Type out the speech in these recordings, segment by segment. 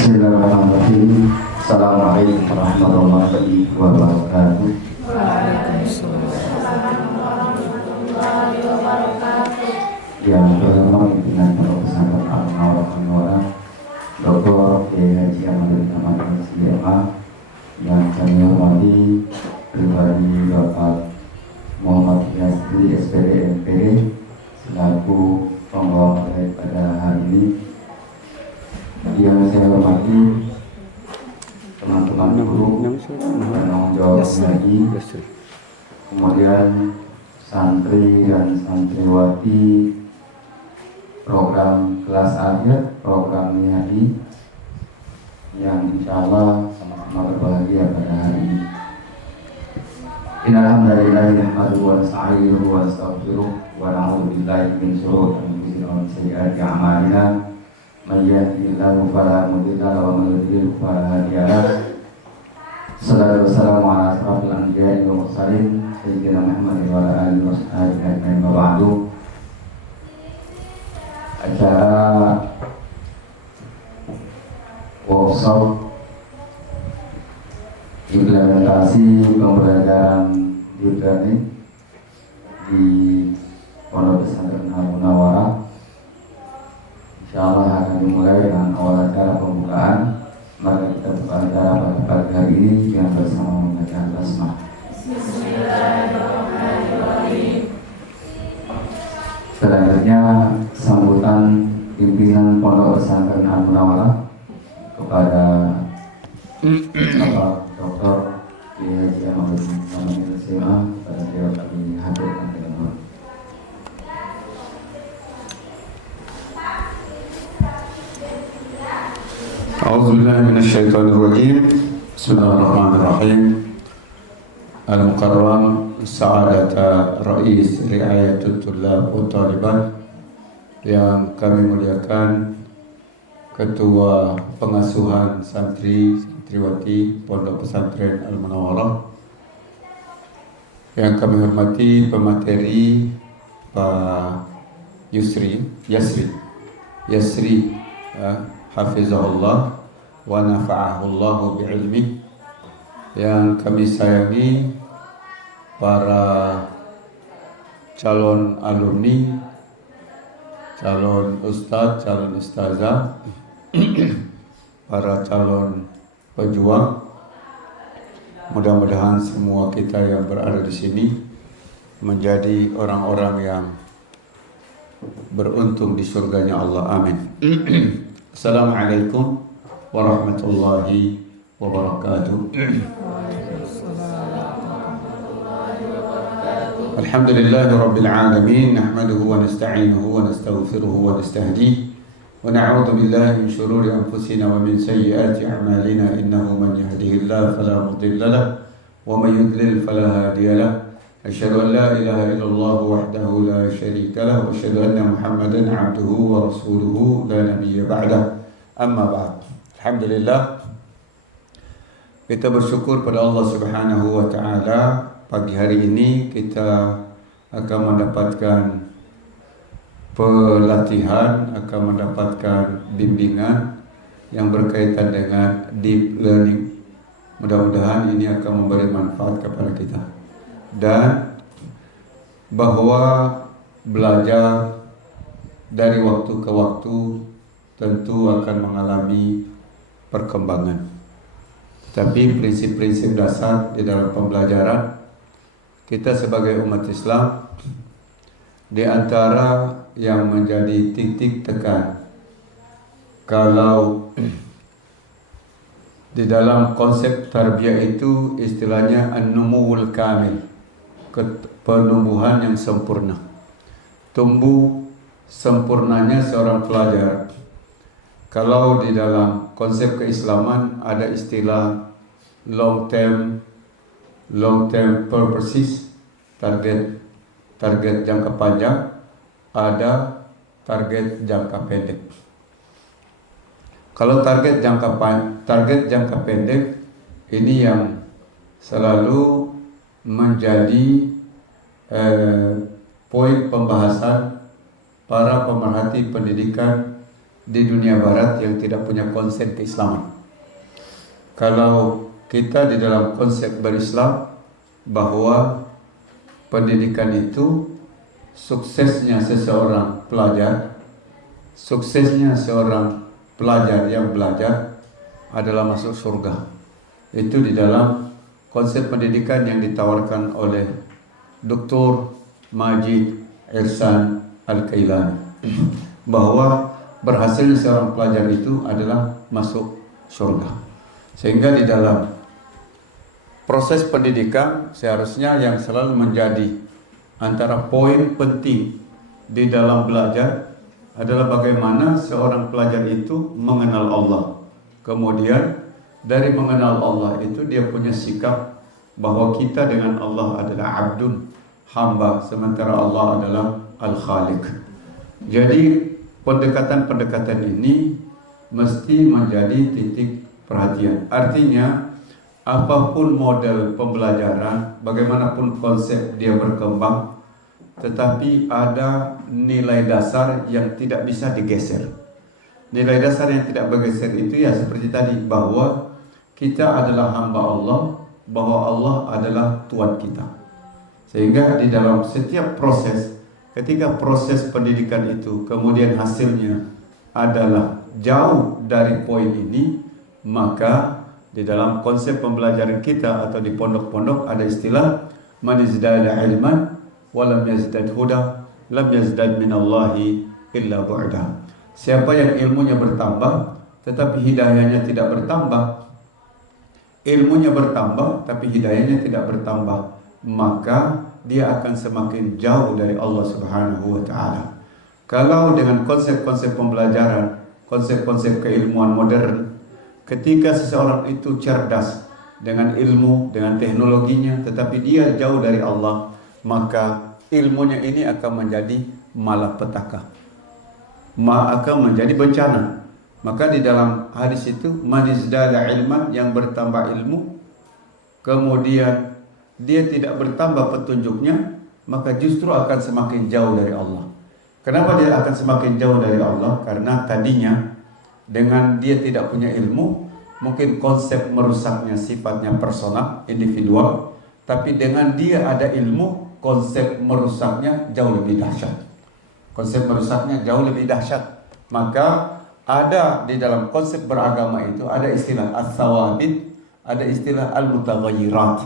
Bismillahirrahmanirrahim. Assalamualaikum warahmatullahi wabarakatuh. Yang terhormat pimpinan Pondok Pesantren Al-Munawwarah Al-Munawwarah, Dr. Kiai Haji Ahmad Ahmad SIMA, yang kami hormati pribadi Bapak Muhammad Yasri SPD MPD selaku pembawa materi pada hari ini. Yang saya hormati teman-teman guru, penanggung jawab ngaji, kemudian santri dan santriwati program kelas akhir, program NIAI yang insya Allah sama-sama berbahagia pada hari ini. Innalhamdalillahi nahmaduhu wa nasta'inuhu wa nastaghfiruh wa na'udzu billahi min syururi anfusina wa min sayyiati a'malina. Man yahdihillahu fala mudilla lahu wa man yudlil fala hadiya lahu. Sallallahu wassalamu ala asrofil anbiya'i wal mursalin sayyidina Muhammadin wa ala alihi wa sahbihi ajma'in wa ba'du. Acara workshop implementasi pembelajaran e-learning di Pondok Pesantren Al-Munawwarah insyaallah akan dimulai dengan awal acara pembukaan. Maka kita buka acara pada pagi hari ini yang bersama membaca basmalah. Bismillahirrahmanirrahim. Selanjutnya sambutan pimpinan Pondok Pesantren Al-Munawwarah kepada Bapak Dr. Kiai Haji Ahmad SIMA, pada beliau kami haturkan dengan hormat. A'udzubillahi minasyaitonirrajim. Bismillahirrahmanirrahim. Al-Mukarram Sa'adata Rais Riayatul Tullab wa Talibat, yang kami muliakan Ketua Pengasuhan Santriwati Pondok Pesantren Al-Munawwarah, yang kami hormati pemateri Pak Yasri Hafizahullah wa nafa'ahullahu bi'ilmi, yang kami sayangi para calon alumni, calon ustadz, calon ustazah, para calon pejuang. Mudah-mudahan semua kita yang berada di sini menjadi orang-orang yang beruntung di surganya Allah. Amin. Assalamualaikum warahmatullahi wabarakatuh. Alhamdulillahi rabbil alamin, nahmaduhu wa nasta'inuhu wa nastaghfiruhu wa nastahdihi wa na'udzu billahi min shururi anfusina wa min sayyiati a'malina, innahu man yahdihillahu fala mudilla lahu wa man yudlil fala hadiya lahu. Asyhadu an la ilaha illallah wahdahu la syarika lahu wa asyhadu anna Muhammadan 'abduhu wa rasuluhu la nabiyya ba'dah. Amma ba'd. Alhamdulillah, kita bersyukur pada Allah Subhanahu wa taala. Pagi hari ini kita akan mendapatkan pelatihan, akan mendapatkan bimbingan yang berkaitan dengan deep learning. Mudah-mudahan ini akan memberi manfaat kepada kita, dan bahwa belajar dari waktu ke waktu tentu akan mengalami perkembangan. Tapi prinsip-prinsip dasar di dalam pembelajaran kita sebagai umat Islam, di antara yang menjadi titik tekan kalau di dalam konsep tarbiyah itu istilahnya an-numuwul kamil, penumbuhan yang sempurna. Tumbuh sempurnanya seorang pelajar. Kalau di dalam konsep keislaman ada istilah long term purposes, target jangka panjang, ada target jangka pendek. Kalau target jangka pendek ini yang selalu menjadi poin pembahasan para pemerhati pendidikan di dunia barat yang tidak punya konsep keislaman. Kalau kita di dalam konsep berislam bahwa pendidikan itu suksesnya seseorang pelajar, suksesnya seorang pelajar yang belajar adalah masuk surga. Itu di dalam konsep pendidikan yang ditawarkan oleh Dr. Majid Ihsan Al-Kailani, bahwa berhasilnya seorang pelajar itu adalah masuk surga. Sehingga di dalam proses pendidikan seharusnya yang selalu menjadi antara poin penting di dalam belajar adalah bagaimana seorang pelajar itu mengenal Allah. Kemudian dari mengenal Allah itu dia punya sikap bahwa kita dengan Allah adalah abdun, hamba, sementara Allah adalah al-khaliq. Jadi pendekatan-pendekatan ini mesti menjadi titik perhatian. Artinya apapun model pembelajaran, bagaimanapun konsep dia berkembang, tetapi ada nilai dasar yang tidak bisa digeser. Nilai dasar yang tidak bergeser itu ya seperti tadi, bahwa kita adalah hamba Allah, bahwa Allah adalah Tuhan kita. Sehingga di dalam setiap proses, ketika proses pendidikan itu kemudian hasilnya adalah jauh dari poin ini, maka di dalam konsep pembelajaran kita atau di pondok-pondok ada istilah man izdada ilman wa lam yazdad huda lam yazdad minallahi illa bu'da. Siapa yang ilmunya bertambah tetapi hidayahnya tidak bertambah, ilmunya bertambah tapi hidayahnya tidak bertambah, maka dia akan semakin jauh dari Allah Subhanahu wa taala. Kalau dengan konsep-konsep pembelajaran, konsep-konsep keilmuan modern, ketika seseorang itu cerdas dengan ilmu, dengan teknologinya, tetapi dia jauh dari Allah, maka ilmunya ini akan menjadi malapetaka, akan menjadi bencana. Maka di dalam hadis itu, man izdada ilman, yang bertambah ilmu, kemudian dia tidak bertambah petunjuknya, maka justru akan semakin jauh dari Allah. Kenapa dia akan semakin jauh dari Allah? Karena tadinya dengan dia tidak punya ilmu, mungkin konsep merusaknya sifatnya personal, individual, tapi dengan dia ada ilmu, konsep merusaknya jauh lebih dahsyat. Konsep merusaknya jauh lebih dahsyat. Maka ada di dalam konsep beragama itu ada istilah as-sawabit, ada istilah al-mutaghayyirat.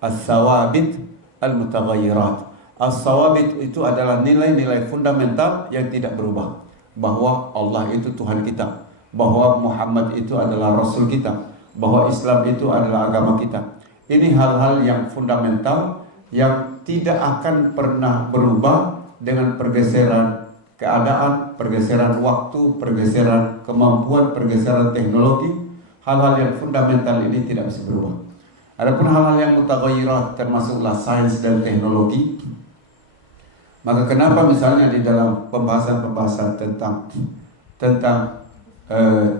As-sawabit al-mutaghayyirat. As-sawabit itu adalah nilai-nilai fundamental yang tidak berubah, bahwa Allah itu Tuhan kita, bahwa Muhammad itu adalah Rasul kita, bahwa Islam itu adalah agama kita. Ini hal-hal yang fundamental yang tidak akan pernah berubah dengan pergeseran keadaan, pergeseran waktu, pergeseran kemampuan, pergeseran teknologi. Hal-hal yang fundamental ini tidak bisa berubah. Adapun hal-hal yang mutaghayyirat termasuklah sains dan teknologi. Maka kenapa misalnya di dalam pembahasan-pembahasan tentang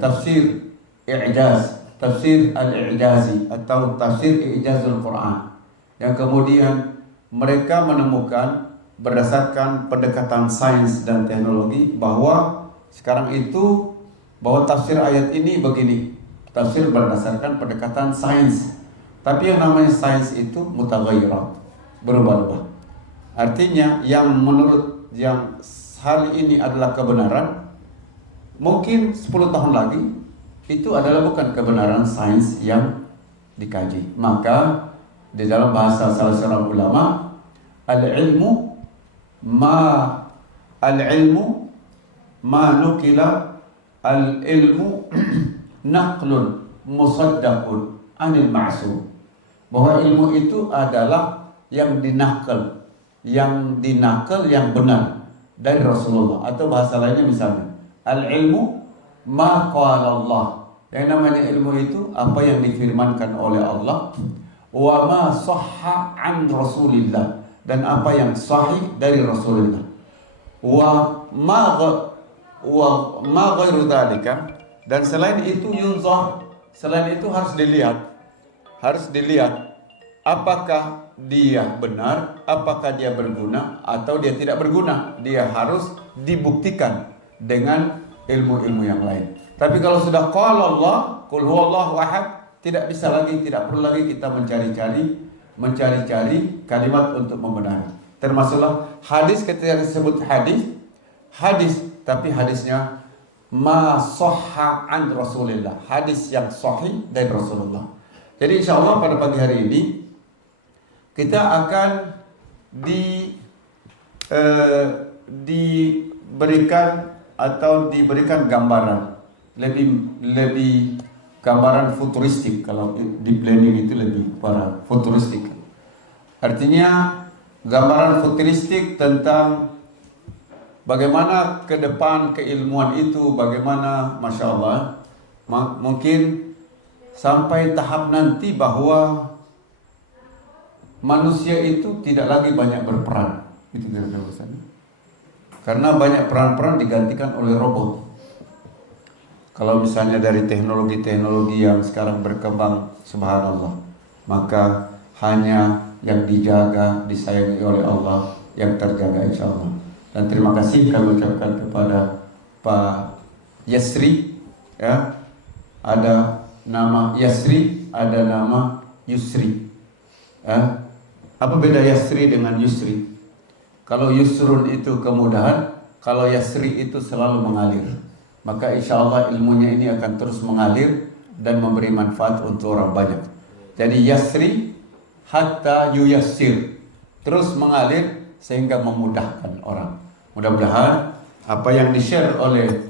tafsir i'jaz, tafsir al-i'jazi atau tafsir i'jazul Quran, yang kemudian mereka menemukan berdasarkan pendekatan sains dan teknologi bahwa sekarang itu bahwa tafsir ayat ini begini, tafsir berdasarkan pendekatan sains. Tapi yang namanya sains itu mutaghayyirat, berubah-ubah. Artinya yang menurut yang hal ini adalah kebenaran, mungkin 10 tahun lagi itu adalah bukan kebenaran sains yang dikaji. Maka di dalam bahasa salah seorang ulama, al-ilmu ma nukila al-ilmu naqlun musaddaqun anil ma'sum. Bahwa ilmu itu adalah yang dinakal, yang benar dari Rasulullah. Atau bahasa lainnya misalnya, al-ilmu ma qala Allah. Yang namanya ilmu itu apa yang difirmankan oleh Allah, wa ma sahha an Rasulillah, dan apa yang sahih dari Rasulullah. Wa ma ghairu dzalika, dan selain itu yunzar, selain itu harus dilihat apakah dia benar, apakah dia berguna atau dia tidak berguna. Dia harus dibuktikan dengan ilmu-ilmu yang lain. Tapi kalau sudah qala Allah, qul huwallahu ahad, tidak bisa lagi, tidak perlu lagi kita mencari-cari kalimat untuk membenarkan. Termasuklah hadis, ketika disebut hadis, tapi hadisnya ma sahha an Rasulillah, hadis yang sahih dari Rasulullah. Jadi insya Allah pada pagi hari ini kita akan diberikan gambaran lebih gambaran futuristik. Kalau di planning itu lebih para futuristik. Artinya gambaran futuristik tentang bagaimana ke depan keilmuan itu, bagaimana Masya Allah, mungkin sampai tahap nanti bahwa manusia itu tidak lagi banyak berperan, itu kira-kira pesannya. Karena banyak peran-peran digantikan oleh robot. Kalau misalnya dari teknologi-teknologi yang sekarang berkembang, subhanallah, maka hanya yang dijaga, disayangi oleh Allah yang terjaga insya Allah. Dan terima kasih kami ucapkan kepada Pak Yasri, ya. Ada nama Yasri, ada nama Yusri. Ya. Apa beda Yasri dengan Yusri? Kalau Yusrun itu kemudahan, kalau Yasri itu selalu mengalir. Maka insya Allah ilmunya ini akan terus mengalir dan memberi manfaat untuk orang banyak. Jadi Yasri hatta yuyassir, terus mengalir sehingga memudahkan orang. Mudah-mudahan apa yang di-share oleh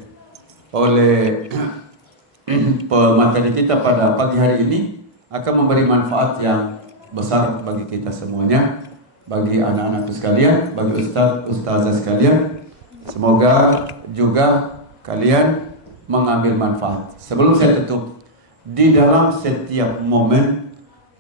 pemateri kita pada pagi hari ini akan memberi manfaat yang besar bagi kita semuanya, bagi anak-anak sekalian, bagi ustazah sekalian. Semoga juga kalian mengambil manfaat. Sebelum saya tutup, di dalam setiap momen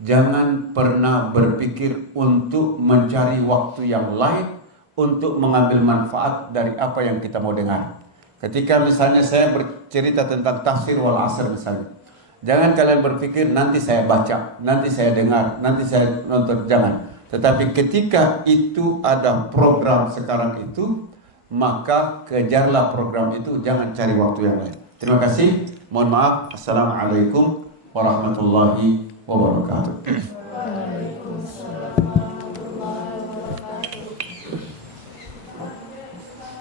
jangan pernah berpikir untuk mencari waktu yang lain untuk mengambil manfaat dari apa yang kita mau dengar. Ketika misalnya saya bercerita tentang tafsir wal asr misalnya, jangan kalian berpikir nanti saya baca, nanti saya dengar, nanti saya nonton, jangan. Tetapi ketika itu ada program sekarang itu, maka kejarlah program itu, jangan cari waktu yang lain. Terima kasih. Mohon maaf. Assalamualaikum warahmatullahi wabarakatuh.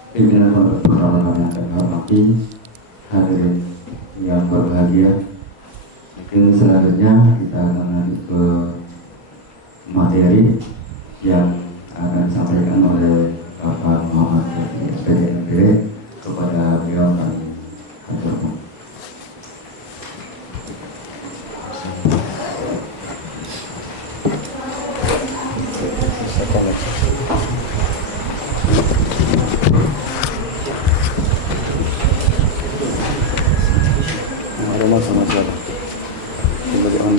Pimpinan Parlemen yang kami hormati, hadirin yang berbahagia. Mungkin selanjutnya kita akan lanjut ke materi yang akan disampaikan oleh Bapak Muhammad SPDMP. Kepada beliau kami aturkan. Sama siapa? Sebagai orang